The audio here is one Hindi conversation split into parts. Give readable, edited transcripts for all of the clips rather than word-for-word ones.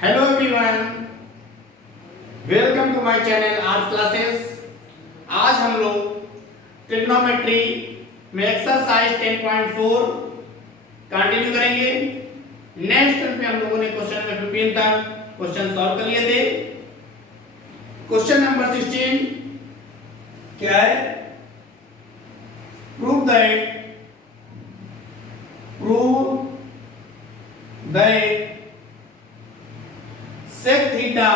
Hello everyone, welcome to my channel arts classes. आज हम लोग ट्रिग्नोमेट्री में एक्सरसाइज 10.4 कंटिन्यू करेंगे। नेक्स्ट टर्म पे हम लोगों ने क्वेश्चन नंबर 15 तक क्वेश्चन सॉल्व कर लिए थे। क्वेश्चन नंबर 16 क्या है? Prove that sec theta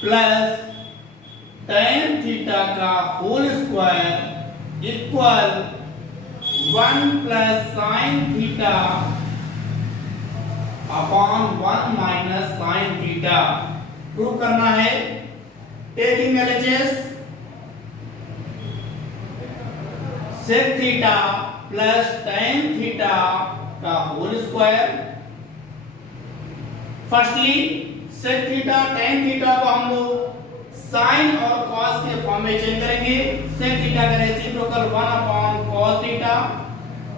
plus tan theta का whole square equal 1 plus sin theta upon 1 minus sin theta prove करना है। Taking LHS sec theta plus tan theta का whole square. Firstly sec theta tan theta को हम लोग sin और cos के फॉर्म में चेंज करेंगे। sec थीटा का reciprocal 1 upon cos theta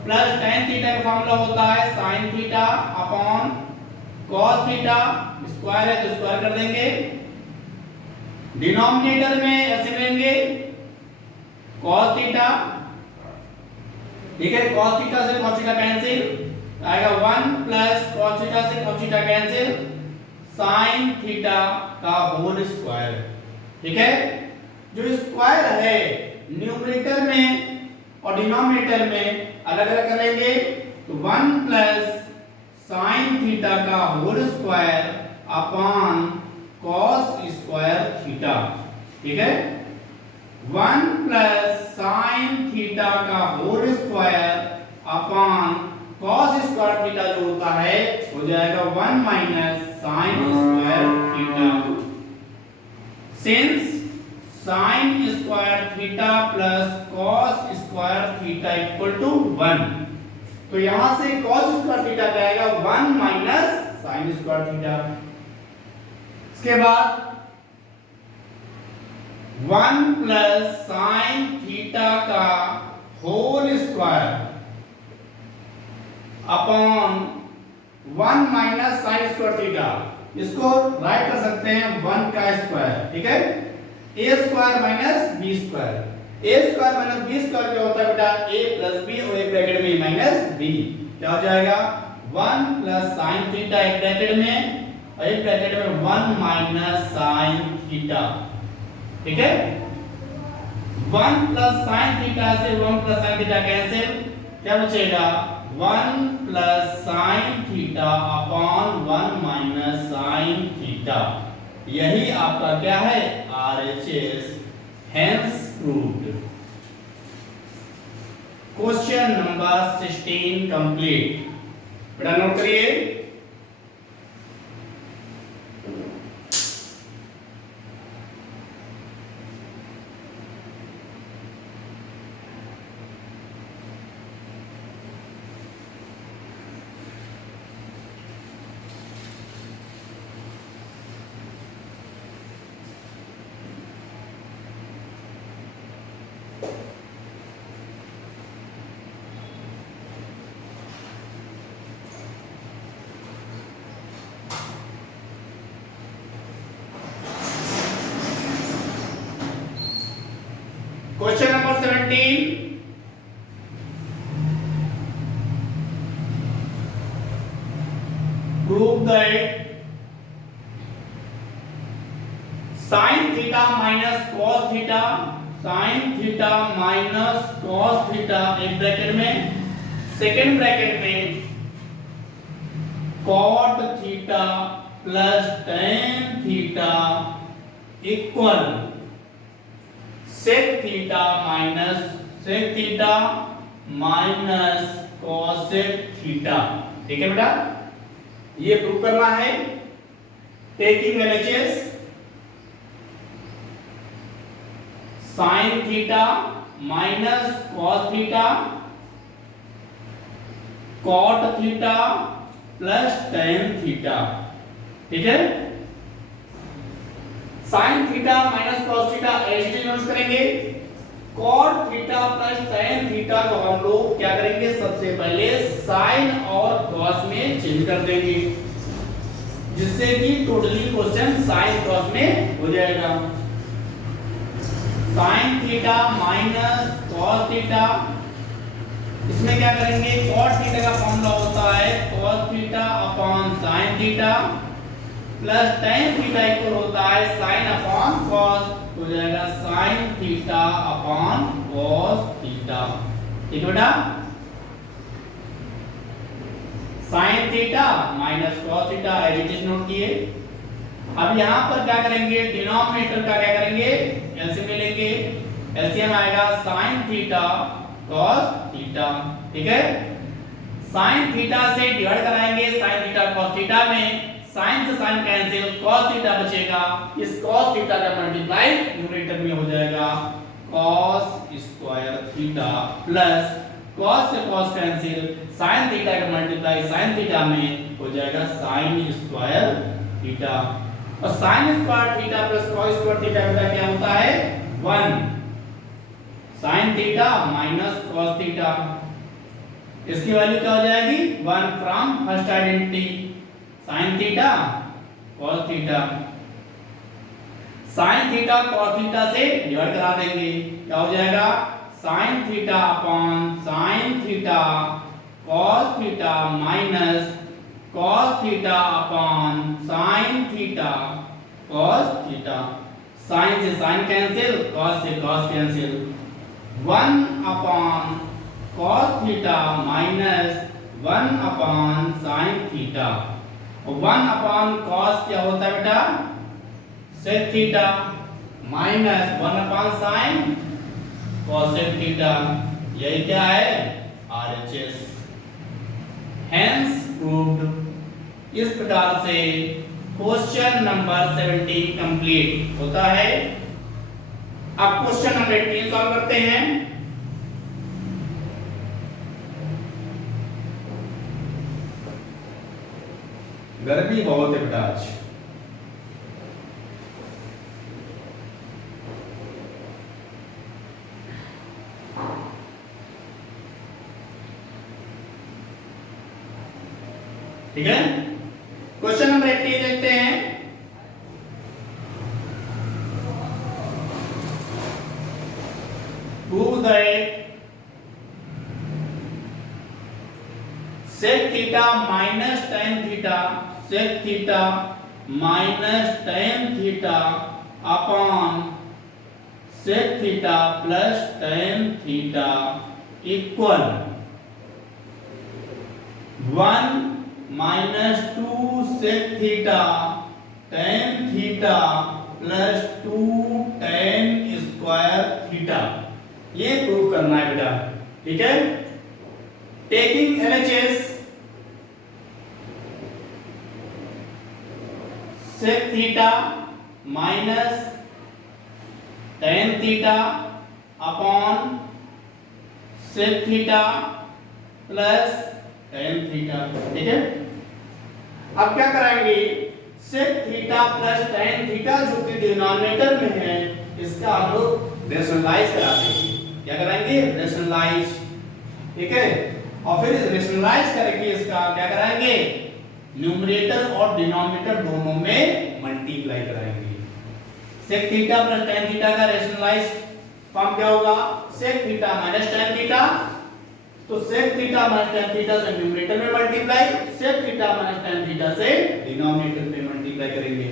plus tan theta का फार्मूला होता है sin theta upon cos theta, square है तो स्क्वायर कर देंगे। डिनोमिनेटर में ऐसे लेंगे cos थीटा, ठीक है। cos थीटा से cos थीटा कैंसिल आएगा 1 प्लस cos थीटा से cos theta cancel sin theta का होल स्क्वायर, ठीक है। जो स्क्वायर है न्यूमरेटर में और डिनोमिनेटर में अलग अलग कर लेंगे तो 1 प्लस sin थीटा का whole square upon cos square theta, ठीक है। 1 प्लस sin थीटा का whole square upon cos square theta जो होता है हो जाएगा 1 minus sin square theta. Since sin square theta plus cos square theta equal to 1, तो यहां से cos स्क्वायर थीटा क्या आएगा 1 माइनस sin स्क्वायर थीटा। इसके बाद 1 प्लस sin थीटा का whole square upon 1 minus sin square theta, इसको राइट कर सकते हैं 1 का स्क्वायर, ठीक है। a square minus b square, a square minus b square क्या होता है बेटा a प्लस b और एक ब्रैकेट में माइनस b, क्या हो जाएगा 1 प्लस sin थीटा एक ब्रैकेट में और एक ब्रैकेट में 1 माइनस sin थीटा, ठीक है। 1 प्लस sin थीटा से 1 प्लस sin थीटा कैंसिल, क्या बचेगा 1 plus sin theta upon 1 minus sin theta. यही आपका क्या है RHS, hence proved. Question number 16 complete. बेटा नोट करिए। Question number 17, prove that sin theta minus cos theta, sin theta minus cos theta एक ब्रैकेट में, सेकेंड ब्रैकेट में cot theta plus tan theta equal sec theta minus cosec theta, ठीक है बेटा। ये प्रूव करना है। Taking LHS sin theta minus cos theta cot theta plus tan theta, ठीक है। sin theta minus cos theta ST use करेंगे। cot theta plus tan theta को हम लोग क्या करेंगे, सबसे पहले sin और cos में चेंज कर देंगे। जिससे कि टोटली क्वेश्चन साइन क्रॉस में हो जाएगा। Sine theta minus cos theta, इसमें क्या करेंगे, कॉट थीटा का फॉर्मूला होता है cos theta upon sine theta plus tan theta equal होता है साइन अपॉन कॉस, हो जाएगा sine theta upon cos theta. ठीक है बेटा, sine theta minus cos theta as it is note किए। अब यहां पर क्या करेंगे, डिनोमिनेटर का क्या करेंगे, एलसीएम ले लेंगे। एलसीएम आएगा साइन थीटा कॉस थीटा। ठीक है, साइन थीटा से डिवाइड कराएंगे साइन थीटा कॉस थीटा में, साइन से साइन कैंसिल, cos थीटा बचेगा, इस cos थीटा का मल्टीप्लाई न्यूमरेटर में हो जाएगा cos square theta plus cos से cos कैंसिल, sin थीटा का मल्टीप्लाई sin थीटा में हो जाएगा sin स्क्वायर थीटा। और sin square theta plus cos square theta का क्या होता है 1 sin theta minus cos theta, इसकी वैल्यू क्या हो जाएगी 1 from first identity sin theta cos theta. sin theta cos theta से डिवाइड करा देंगे, क्या हो जाएगा sin theta upon sin theta cos theta minus cos theta upon sin theta cos theta. sin से sin कैंसिल, cos से cos cancel, 1 upon cos theta minus 1 upon sin theta. 1 upon cos क्या होता है बेटा sec theta minus 1 upon sin cos sec theta, यही क्या है RHS। Hence proved. इस प्रकार से क्वेश्चन नंबर 70 कंप्लीट होता है। अब क्वेश्चन नंबर 18 सॉल्व करते हैं। गर्मी बहुत है बेटा आज। ठीक है, क्वेश्चन नंबर 18 देखते हैं। Prove that sec theta minus tan theta, sec theta minus tan theta upon sec theta plus tan theta equal 1 minus 2 sec theta tan theta plus 2 tan square theta. ये प्रूव करना है बेटा। ठीक है, taking LHS sec theta minus tan theta upon sec theta plus tan theta. ठीक है, अब क्या कराएंगे, sec theta plus tan theta जो कि डिनोमिनेटर में है, इसका हम लोग रेशनलाइज करा देंगे। क्या कराएंगे, रेशनलाइज। ठीक है, और फिर रेशनलाइज करके इसका क्या कराएंगे, न्यूमरेटर और डिनोमिनेटर दोनों में मल्टीप्लाई कराएंगे। sec theta plus tan theta का रेशनलाइज फॉर्म क्या होगा, sec theta minus tan theta, तो sec theta minus tan theta से न्यूमरेटर में multiply, sec theta minus tan theta से डिनोमिनेटर में मल्टीप्लाई करेंगे।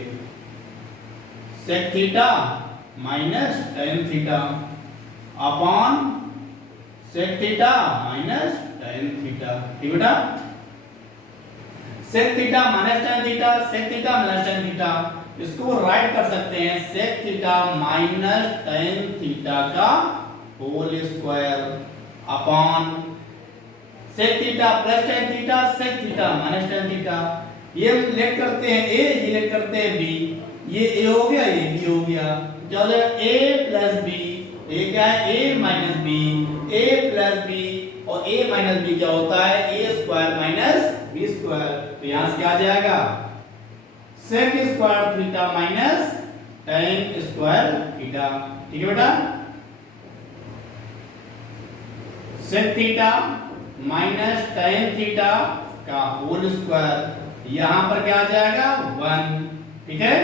sec theta minus tan theta upon sec theta minus tan theta. ठीक बेटा, sec theta minus tan theta, sec theta minus tan theta, इसको राइट कर सकते हैं sec theta minus tan theta का whole square upon sec theta plus tan theta, sec theta minus tan theta. ये लेट करते हैं a, ये लेट करते हैं b, ये a हो गया, ये b हो गया, चलो a प्लस b, ये क्या है a minus b, a plus b, और a माइनस b क्या होता है a square minus b square. तो यहां से क्या आ जाएगा sec square theta minus tan square theta. ठीक है बेटा, sec theta minus tan theta का होल स्क्वायर, यहां पर क्या आ जाएगा 1, ठीक है।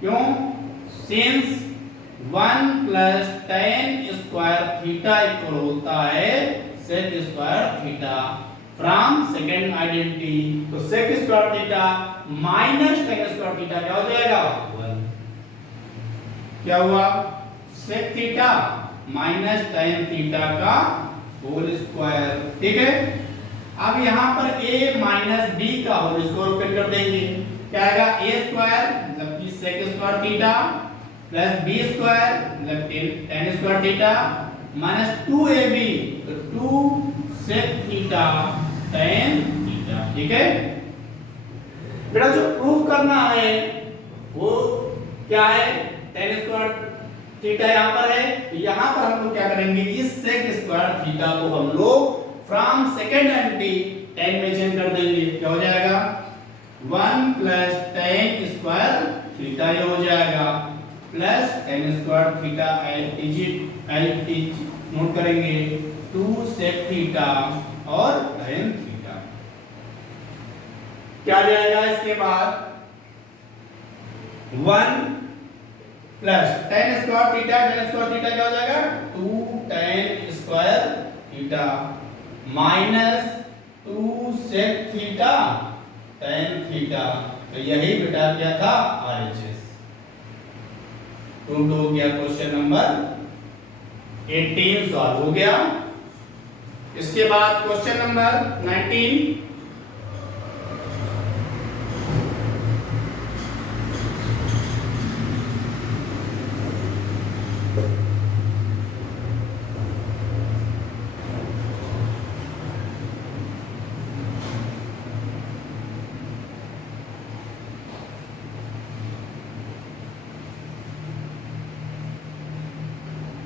क्यों? Since 1 plus tan square theta equal होता है sec square theta from second identity, तो sec square theta minus tan square theta क्या हो जाएगा 1। क्या हुआ? sec theta minus tan theta का होल स्क्वायर, ठीक है। अब यहाँ पर a माइनस b का होल स्क्वायर कर देंगे, क्या आएगा a स्क्वायर मतलब कि sec square theta plus b square मतलब tan square theta minus 2ab तो 2 sec थीटा tan थीटा, ठीक है। बेटा जो प्रूफ करना है वो क्या है? tan स्क्वायर थीटा यहाँ पर है, तो यहाँ पर हम लोग क्या करेंगे, इस sec स्क्वायर थीटा को हम लोग फ्रॉम सेकेंड आइडेंटिटी tan में चेंज कर देंगे, क्या हो जाएगा 1 प्लस tan स्क्वायर थीटा ये हो जाएगा plus tan square theta L note करेंगे 2 sec थीटा और tan थीटा। क्या जाएगा इसके बाद 1 प्लस tan स्क्वायर थीटा क्या हो जाएगा 2 tan square theta minus 2 sec theta tan theta, तो यही बेटा क्या था RHS। प्रूव हो गया, क्वेश्चन नंबर 18 सॉल्व हो गया। इसके बाद question number 19,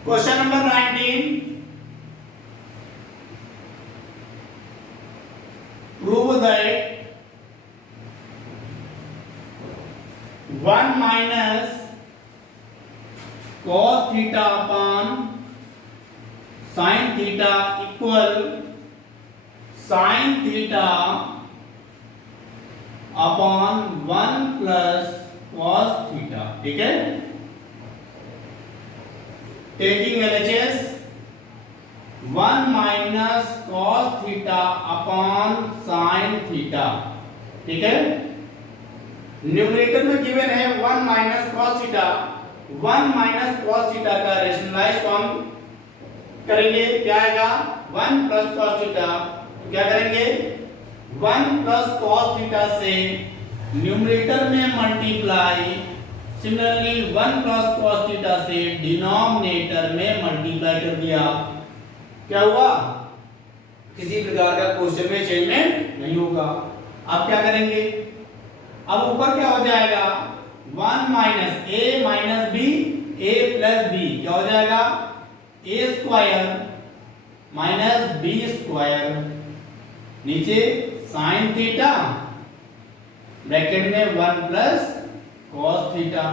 question number 19, prove that 1 minus cos theta upon sin theta equal sin theta upon 1 plus cos theta, ठीक है। Taking LHS 1 minus cos theta upon sin theta, ठीक है। न्यूमरेटर में गिवन है 1 minus cos theta, 1 minus cos theta का रेशनलाइज फॉर्म करेंगे, क्या आएगा 1 प्लस cos थीटा, क्या करेंगे 1 प्लस cos थीटा से न्यूमरेटर में multiply, similarly 1 plus cos theta से डिनोमिनेटर में मल्टीप्लाई कर दिया, क्या हुआ? किसी प्रकार का क्वेश्चन में चेंजमेंट नहीं होगा। अब क्या करेंगे? अब ऊपर क्या हो जाएगा 1 minus a minus b a plus b, क्या हो जाएगा a square minus b square, नीचे sin थीटा ब्रैकेट में 1 प्लस cos थीटा,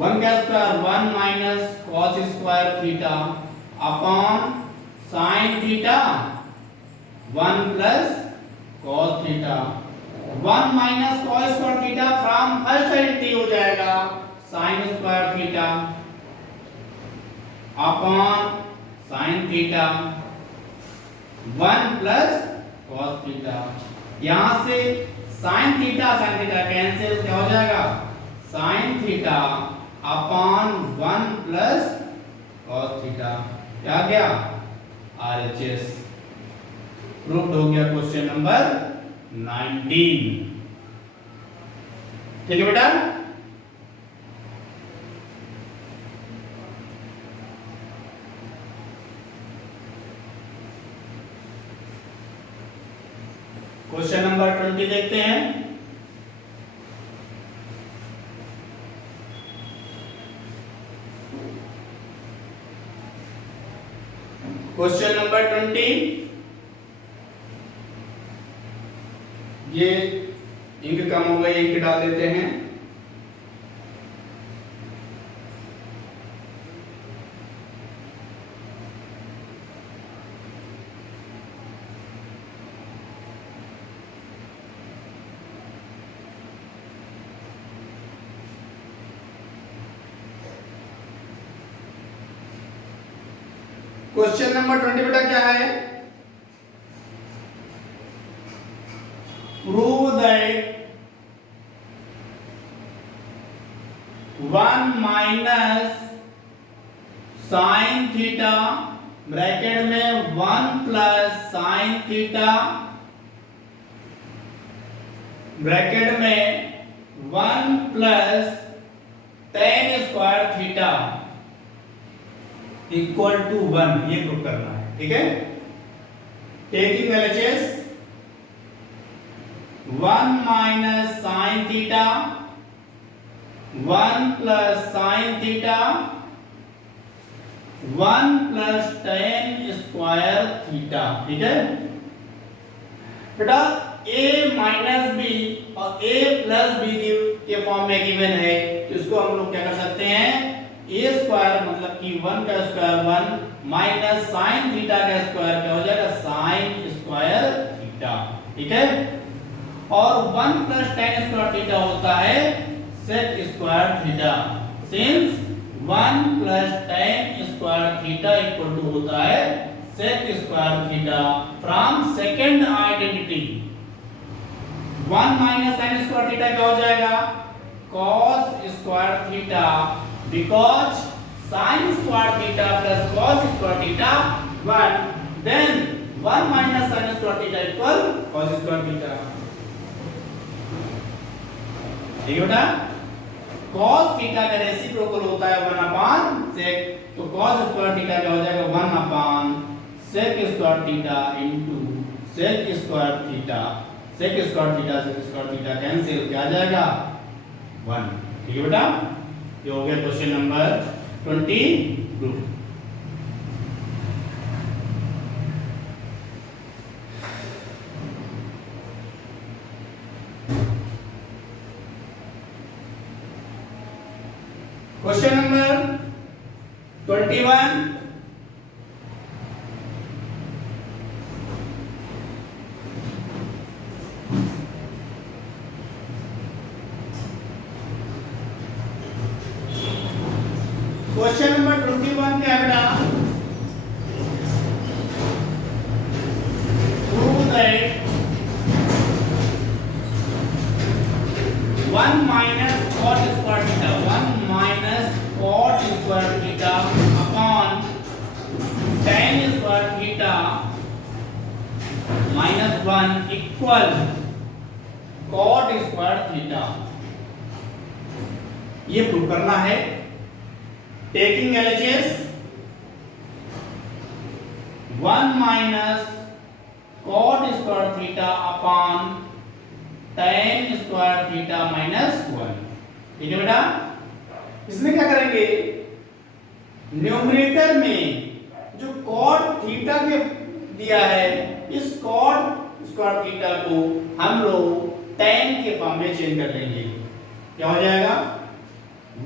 1 का square 1 minus cos square theta upon sin theta 1 plus cos theta, 1 minus cos square theta from first identity हो जाएगा sin square theta upon sin theta 1 plus cos theta. यहां से sin थीटा कैंसिल, क्या हो जाएगा sin theta upon 1 plus cos theta, क्या आ गया RHS। प्रूव्ड हो गया क्वेश्चन नंबर 19, ठीक है बेटा। क्वेश्चन नंबर 20 देखते हैं। क्वेश्चन नंबर 20, ये इंक कम हो गई, इंक डाल देते हैं। क्वेश्चन नंबर 20 बेटा क्या है? Prove that 1 minus sine theta bracket में 1 प्लस साइन थीटा ब्रैकेट में 1 plus tan square theta equal to 1, ये प्रूव करना है। ठीक है, taking LHS 1 minus sine theta 1 plus sine theta 1 plus tan square theta. ठीक है बेटा, a माइनस बी और a प्लस बी के फॉर्म में गिवन है, तो इसको हम लोग क्या कर सकते हैं, a स्क्वायर मतलब कि 1 का स्क्वायर 1 माइनस साइन थीटा का स्क्वायर क्या हो जाएगा, साइन स्क्वायर थीटा। ठीक है, और 1 प्लस tan स्क्वायर थीटा होता है sec square theta, since 1 plus tan square theta equal to होता है sec square theta from second identity. 1 minus sine square theta क्या हो जाएगा, cos square theta, because sine square theta plus cos square theta 1, then 1 minus sine square theta equal cos square theta. ठीक है बेटा, cos थीटा का रेसिप्रोकल होता है 1 अपॉन sec, तो cos स्क्वायर थीटा क्या हो जाएगा 1 upon sec square theta into sec square theta. sec square theta sec square theta cancel, क्या आ जाएगा 1। ठीक है बेटा, ये हो गया question number 22। Question number 21, question number 21 क्या है बेटा, prove that 1 minus cot square theta 1 minus cot square theta upon tan square theta minus 1 equal cot square theta, ये प्रूव करना है। Taking LHS 1 minus cot square theta upon tan square theta minus 1। ठीक है बेटा, इसमें क्या करेंगे, न्यूमरेटर में जो cot थीटा के दिया है, इस cot स्क्वायर थीटा को हम लोग tan के फॉर्म में चेंज कर लेंगे। क्या हो जाएगा,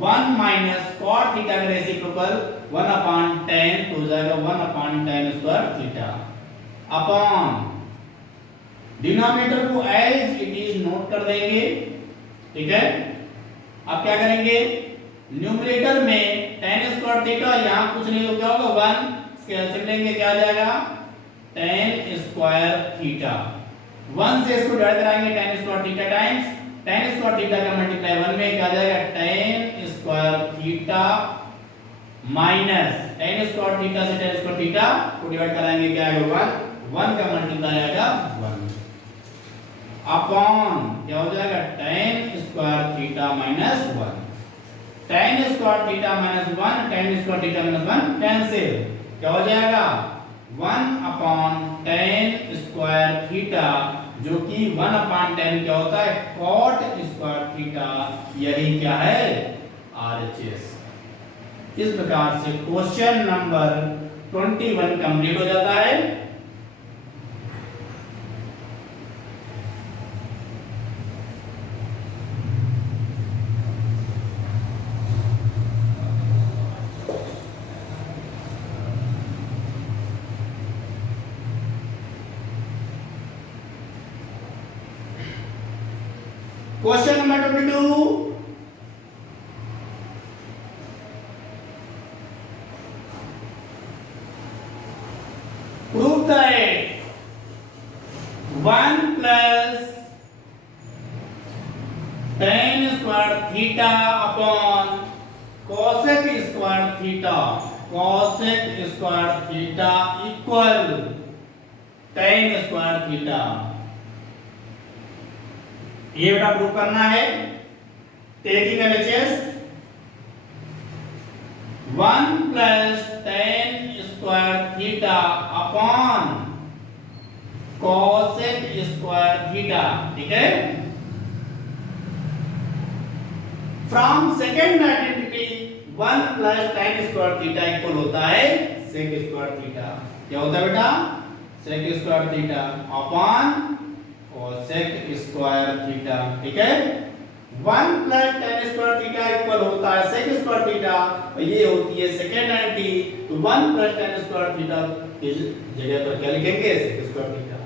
1 माइनस cot थीटा का रेसिप्रोकल 1 अपॉन tan, तो हो जाएगा 1 upon tan square theta upon denominator को एज इट इज नोट कर देंगे। ठीक है, अब क्या करेंगे, न्यूमरेटर में tan स्क्वायर थीटा, यहां कुछ नहीं, तो क्या होगा 1, इसके एलसीएम लेंगे, क्या आ जाएगा tan स्क्वायर थीटा। 1 से इसको डिवाइड कराएंगे tan square theta times tan square theta का मल्टीप्लाई 1 में, क्या आ जाएगा tan square theta minus tan square theta से tan स्क्वायर थीटा को डिवाइड कराएंगे, क्या आएगा 1 का मल्टीप्लाई आएगा 1 अपॉन क्या हो जाएगा tan square theta minus 1। tan square theta minus 1 tan square theta minus 1 cancel, क्या हो जाएगा 1 अपॉन tan स्क्वायर थीटा, जो कि 1 अपॉन tan क्या होता है cot स्क्वायर थीटा, यही क्या है RHS। इस प्रकार से क्वेश्चन नंबर 21 कंप्लीट हो जाता है। Question number 22, 1 plus tan square theta upon cosec square theta, cosec square theta equal tan square theta. ये बेटा प्रूव करना है। Taking LHS 1 plus tan square theta upon cosec square theta, ठीक है। From second identity 1 plus tan square theta equal होता है sec स्क्वायर थीटा। क्या होता है बेटा? sec square theta upon cosec square theta, ठीक है। 1 plus tan square theta equal होता है sec स्क्वायर थीटा, और ये होती है सेकेंड आइडेंटिटी। तो 1 प्लस tan स्क्वायर थीटा की जगह पर क्या लिखेंगे? sec square theta.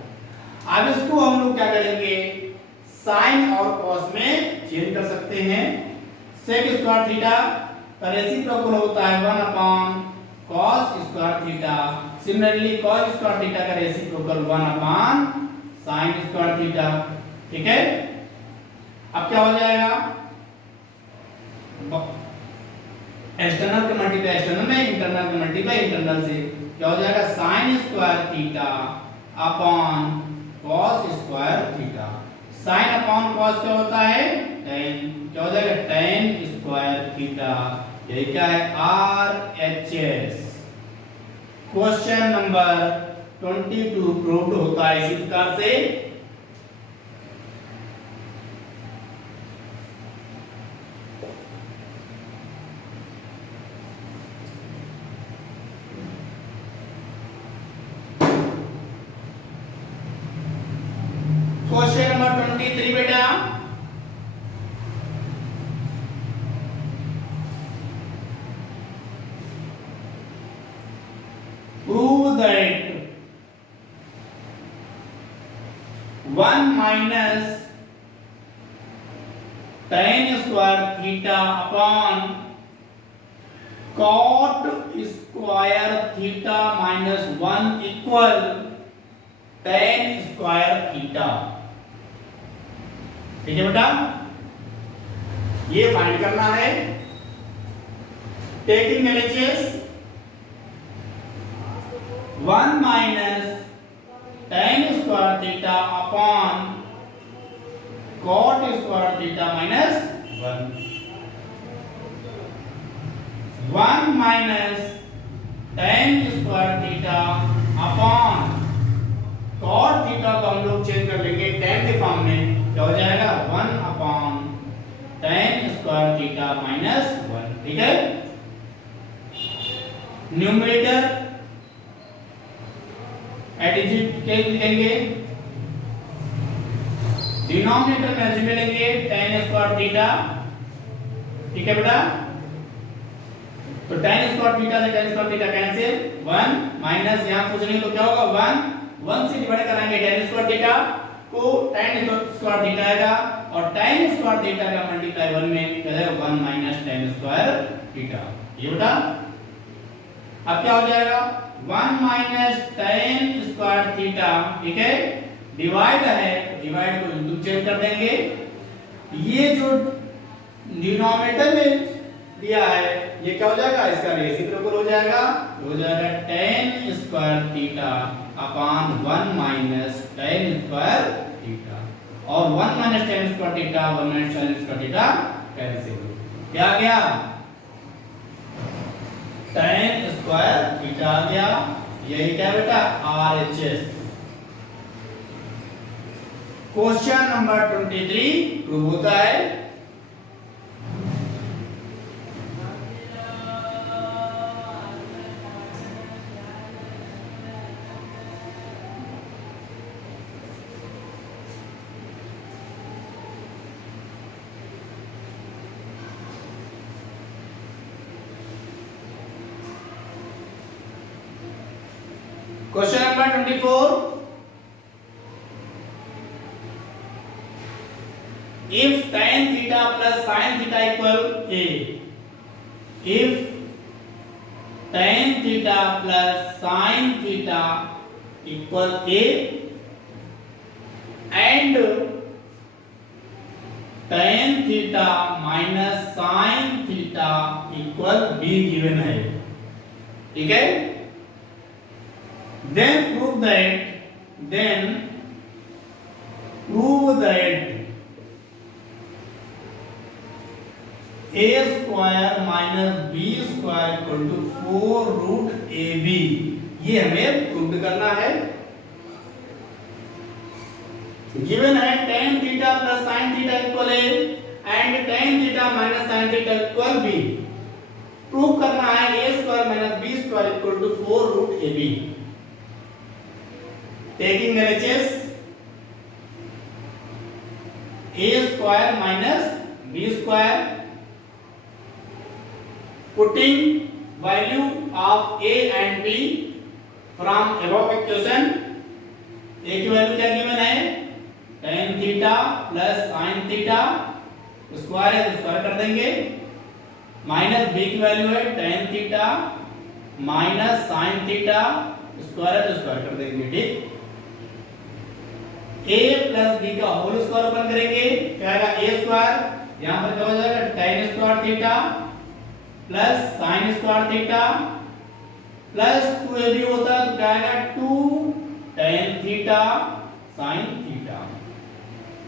अब इसको हम लोग क्या करेंगे? साइन और कॉस में चेंज कर सकते हैं। sec स्क्वायर थीटा का रेसिप्रोकल होता है 1 upon cos square theta. Similarly cos square theta का reciprocal 1 upon sin square theta, ठीक है। अब क्या हो जाएगा? एक्सटर्नल के मल्टीप्लाई एक्सटर्नल में, इंटरनल के मल्टीप्लाई इंटरनल से, क्या हो जाएगा? sin square theta upon cos square theta. sin upon cos क्या होता है? tan। क्या हो जाएगा? tan square theta. यही क्या है? RHS। क्वेश्चन नंबर 22 प्रूव्ड होता है इसी प्रकार से। क्वेश्चन नंबर 23 बेटा, prove that 1 minus tan square theta upon cot square theta minus 1 equal tan square theta, ठीक है बेटा। ये फाइंड करना है। Taking LHS 1 minus tan square theta upon cot square theta minus 1 minus tan square theta upon cot theta को हम लोग चेंज कर लेंगे tan के फॉर्म में। क्या हो जाएगा? 1 upon tan square theta minus 1, ठीक है। न्यूमरेटर एडिजिट के लिखेंगे, डिनोमिनेटर में एडिजिट लेंगे tan स्क्वायर थीटा, ठीक है बेटा। तो tan स्क्वायर थीटा से tan square theta cancel, 1 minus यहां कुछ नहीं तो क्या होगा? 1 से डिवाइड कराएंगे tan स्क्वायर थीटा को, tan स्क्वायर थीटा आएगा, और tan स्क्वायर थीटा का मल्टीप्लाई 1 में क्या जाएगा? 1 माइनस tan स्क्वायर थीटा, ये बेटा। अब क्या हो जाएगा? 1 माइनस tan स्क्वायर थीटा, ठीक है। डिवाइड है, डिवाइड को इंटू चेंज कर देंगे। ये जो डिनोमिनेटर में दिया है ये क्या हो जाएगा? इसका रेसिप्रोकल हो जाएगा, हो जाएगा tan square theta upon 1 minus tan square theta, और 1 minus tan square theta 1 minus tan square theta cancel. क्या आ गया? tan स्क्वायर थीटा आ गया। यही क्या बेटा? RHS। क्वेश्चन नंबर 23 प्रूव होता है। Question number 24, if tan theta plus sin theta equal a, if tan theta plus sin theta equal a, and tan theta minus sin theta equal b given है, ठीक है। then prove that a square minus B square equal to 4 root A B, ये हमें प्रूव करना है। गिवन है tan theta plus sin theta equal a and tan theta minus sin theta equal b। Prove करना है a square minus b square equal to 4 root A B. Taking LHS, a square minus b square, putting value of a and b from above equation। a की वैल्यू क्या गिवन है, tan theta plus sin theta, square है तो स्क्वायर कर देंगे, माइनस b की वैल्यू है tan theta minus sin theta, square है तो स्क्वायर कर देंगे, ठीक। a प्लस b का होल स्क्वायर ओपन करेंगे, क्या आएगा a स्क्वायर, यहां पर क्या हो जाएगा tan square theta plus sin square theta plus 2ab होता है तो क्या आएगा 2 tan थीटा sin थीटा,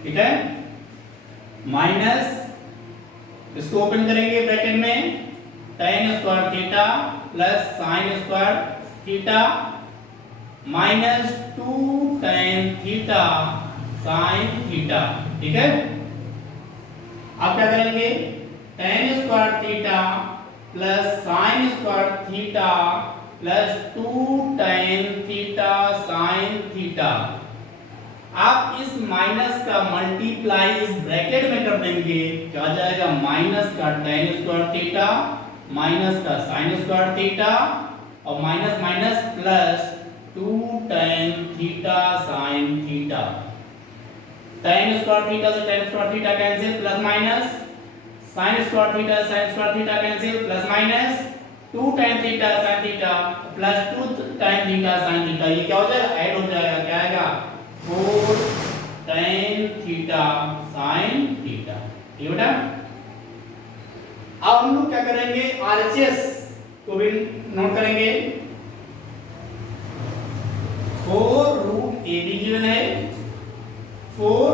ठीक है। माइनस इसको ओपन करेंगे ब्रैकेट में, tan square theta plus sin square theta minus 2 tan theta sin theta, ठीक है। अब क्या करेंगे, tan square theta plus sin square theta plus 2 tan theta sin theta. आप इस माइनस का मल्टीप्लाई इस ब्रैकेट में कर देंगे, क्या आ जाएगा माइनस का tan स्क्वायर थीटा माइनस का sin स्क्वायर थीटा और minus minus plus 2 tan theta sin theta. tan square theta से tan square theta cancel, plus minus sin square theta sin square theta cancel, plus minus 2 tan theta sin theta plus 2 tan theta sin theta, ये क्या हो जाएगा ऐड हो जाएगा, क्या आएगा 4 tan थीटा sin थीटा, ठीक बेटा। अब हम लोग क्या करेंगे, RHS को भी नोट करेंगे। 4 रूट ए बी गिवन है, 4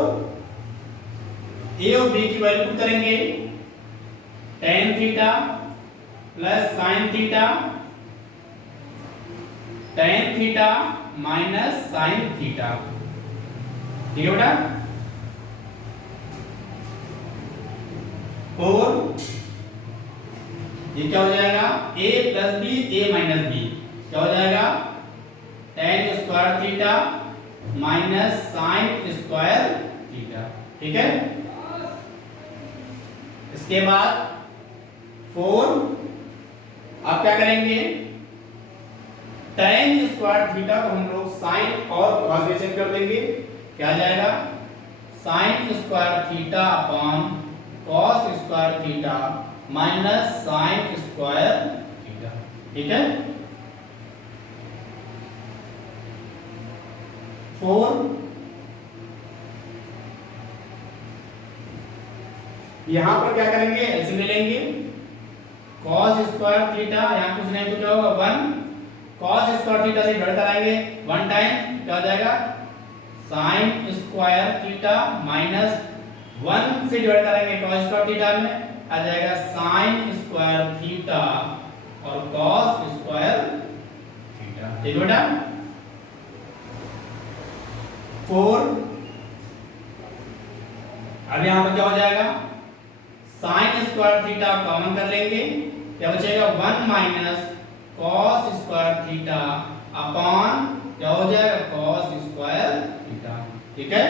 a और b की वैल्यू पुट करेंगे, tan theta plus sin theta tan theta minus sin theta, ठीक है बेटा। 4 ये क्या हो जाएगा a plus b a minus b, क्या हो जाएगा tan square theta minus sin square theta, ठीक है। इसके बाद 4 अब क्या करेंगे, tan स्क्वायर थीटा को हम लोग sin और cos में चेंज कर देंगे, क्या आ जाएगा sin square theta upon cos square theta minus sin square theta, ठीक है। 4 यहां पर क्या करेंगे, ऐसे ले लेंगे, cos स्क्वायर थीटा यहां कुछ नहीं तो क्या होगा 1, cos स्क्वायर थीटा से डिवाइड कराएंगे 1 टाइम, क्या हो जाएगा sin स्क्वायर थीटा माइनस 1 से डिवाइड करेंगे cos स्क्वायर थीटा में आ जाएगा sin स्क्वायर थीटा और cos स्क्वायर थीटा, ठीक है बेटा। 4 अब यहां पर क्या हो जाएगा, sin स्क्वायर थीटा कॉमन कर लेंगे, क्या बचेगा 1 minus cos square theta upon क्या हो जाएगा cos स्क्वायर थीटा, ठीक है।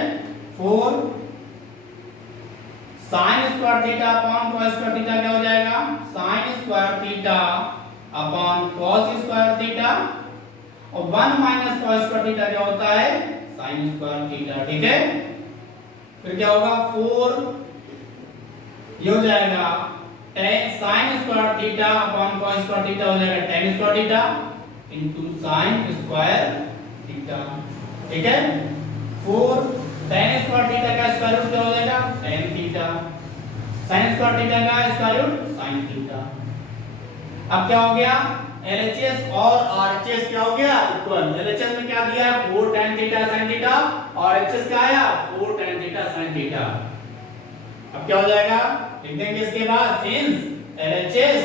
4 sin square theta upon cos square theta क्या हो जाएगा sin square theta upon cos square theta और 1 माइनस cos स्क्वायर थीटा क्या होता है sin स्क्वायर थीटा, ठीक है। फिर क्या होगा 4 ये हो जाएगा sin square theta upon cos square theta हो जाएगा tan square theta into sin square theta, ठीक है। 4 tan स्क्वायर थीटा का स्क्वायर रूट क्या हो जाएगा tan theta, sin square theta का स्क्वायर रूट sin थीटा। अब क्या हो गया LHS और RHS क्या हो गया इक्वल। LHS में क्या दिया 4 tan थीटा sin थीटा और HS क्या आया 4 tan थीटा sin थीटा। अब क्या हो जाएगा लिख देंगे इसके बाद since LHS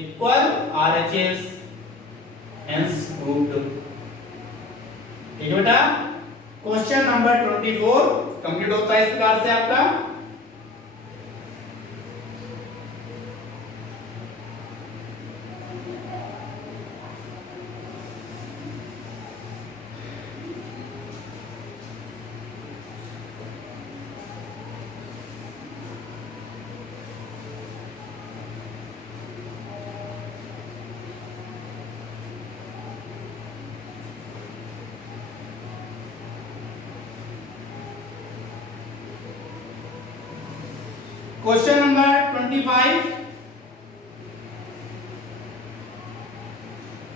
equal RHS hence proved. ठीक है बेटा, क्वेश्चन नंबर 24 कंप्लीट होता है इस प्रकार से आपका। क्वेश्चन नंबर 25,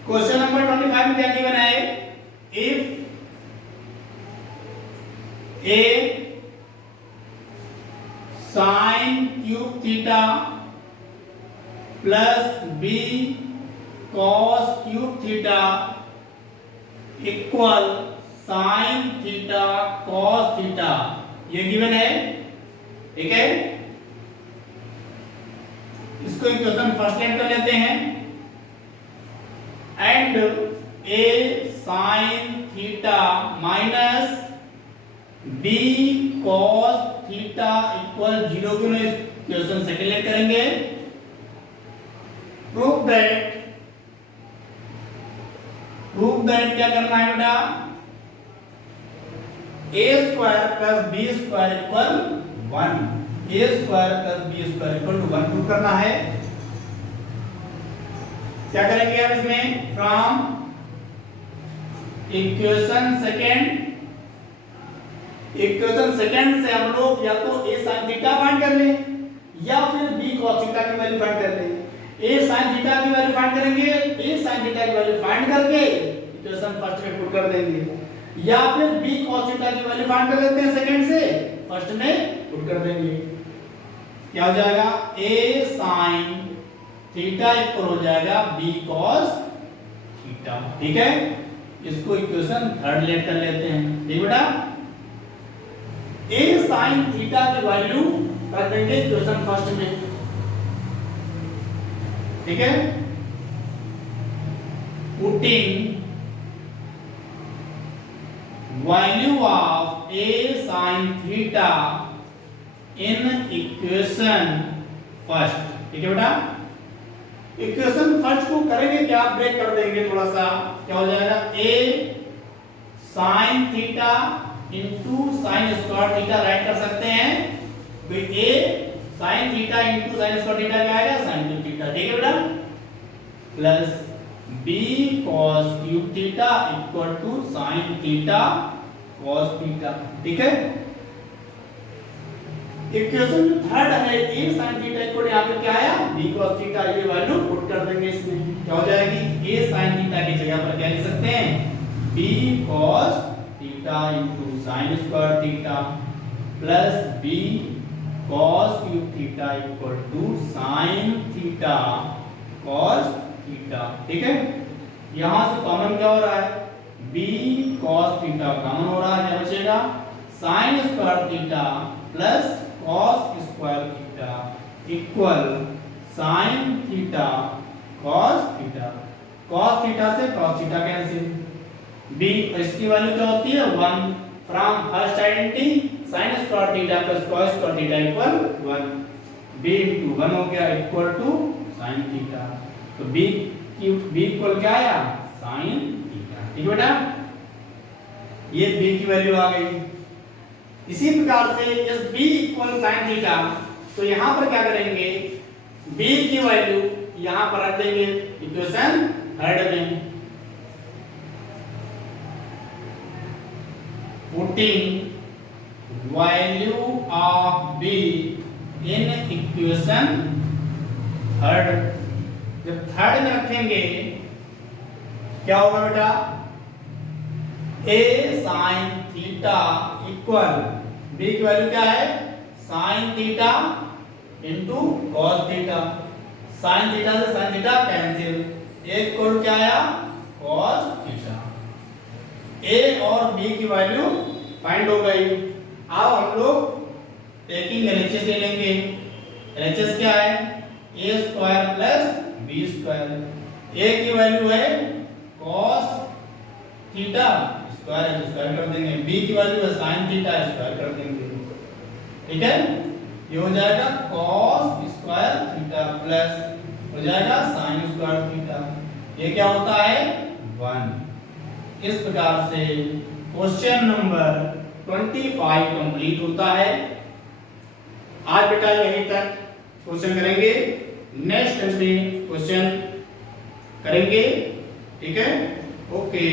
क्वेश्चन नंबर 25 में क्या गिवन है if A sine cube theta plus B cos cube theta equal sine theta cos theta, ये गिवन है। ठीक है, इसको इक्वेशन फर्स्ट टाइम कर लेते हैं। And a sine theta minus b cos theta equal 0 को इक्वेशन सेकंड लेट करेंगे। प्रूव दैट क्या करना है बेटा a square plus b square equal 1, a square plus b square equal to 1 prove करना है। क्या करेंगे अब इसमें फ्रॉम इक्वेशन सेकंड से हम लोग या तो a sin थीटा फाइंड कर ले या फिर b cos थीटा की वैल्यू फाइंड कर ले। a sin थीटा की वैल्यू फाइंड करेंगे, a sin थीटा की वैल्यू फाइंड करके इक्वेशन फर्स्ट में पुट कर देंगे, या फिर b cos थीटा की वैल्यू फाइंड कर लेते हैं सेकंड से, फर्स्ट में पुट कर देंगे। क्या हो जाएगा a sin थीटा इक्वल हो जाएगा b cos थीटा। ठीक है, इसको इक्वेशन थर्ड लेट कर लेते हैं। ठीक बेटा, a sin थीटा की वैल्यू कर देंगे इक्वेशन फर्स्ट में। ठीक है, putting value of a sin theta in equation first. ठीक है बेटा, इक्वेशन फर्स्ट को करेंगे क्या ब्रेक कर देंगे थोड़ा सा। क्या हो जाएगा a sin theta into sine square theta right कर सकते हैं। तो a sin theta into sine square theta क्या आएगा sin थीटा। ठीक है बेटा, plus b cos cube theta equal to sin theta cos theta. ठीक है, इक्वेशन जो थर्ड है a sin थीटा इक्वल यहां पे क्या आया b cos थीटा, ये वैल्यू पुट कर देंगे इसमें। क्या हो जाएगी a sin थीटा की जगह पर क्या लिख सकते हैं b cos theta into sin square theta plus b cos cube theta equal to sin theta cos theta. ठीक है, यहां से कॉमन क्या हो रहा है b cos थीटा कॉमन हो रहा है, क्या बचेगा sin square theta plus cos square theta equal sin theta cos theta. cos theta से cos थीटा कैंसिल, b इसकी वैल्यू क्या होती है 1 from first identity sin square theta plus cos square theta equal 1, b into 1 हो गया इक्वल टू sin थीटा। तो b इक्वल क्या आया sin थीटा। ठीक बेटा, ये b की वैल्यू आ गई। इसी प्रकार से इस b इक्वल sin थीटा, तो यहां पर क्या करेंगे b की वैल्यू यहां पर रख देंगे इक्वेशन थर्ड में। Putting value of b in equation third. जब थर्ड में रखेंगे क्या होगा बेटा a sin theta equal b की वैल्यू क्या है sine theta into cos theta. Sine theta से साइन थीटा कैंसिल, एक कोण क्या आया कॉस थीटा। a और b की वैल्यू फाइंड हो गई। अब हम लोग टेकिंग एलएचएस ले लेंगे। एलएचएस क्या है a square plus b square. a की वैल्यू है cos थीटा स्क्वायर है तो स्क्वायर कर देंगे, b की वैल्यू है sin थीटा स्क्वायर कर देंगे। ठीक है, ये हो जाएगा cos स्क्वायर थीटा प्लस हो जाएगा sin स्क्वायर थीटा। ये क्या होता है 1। इस प्रकार से क्वेश्चन नंबर 25 कंप्लीट होता है। आज बेटा यहीं तक क्वेश्चन करेंगे, नेक्स्ट में क्वेश्चन करेंगे। ठीक है, ओके।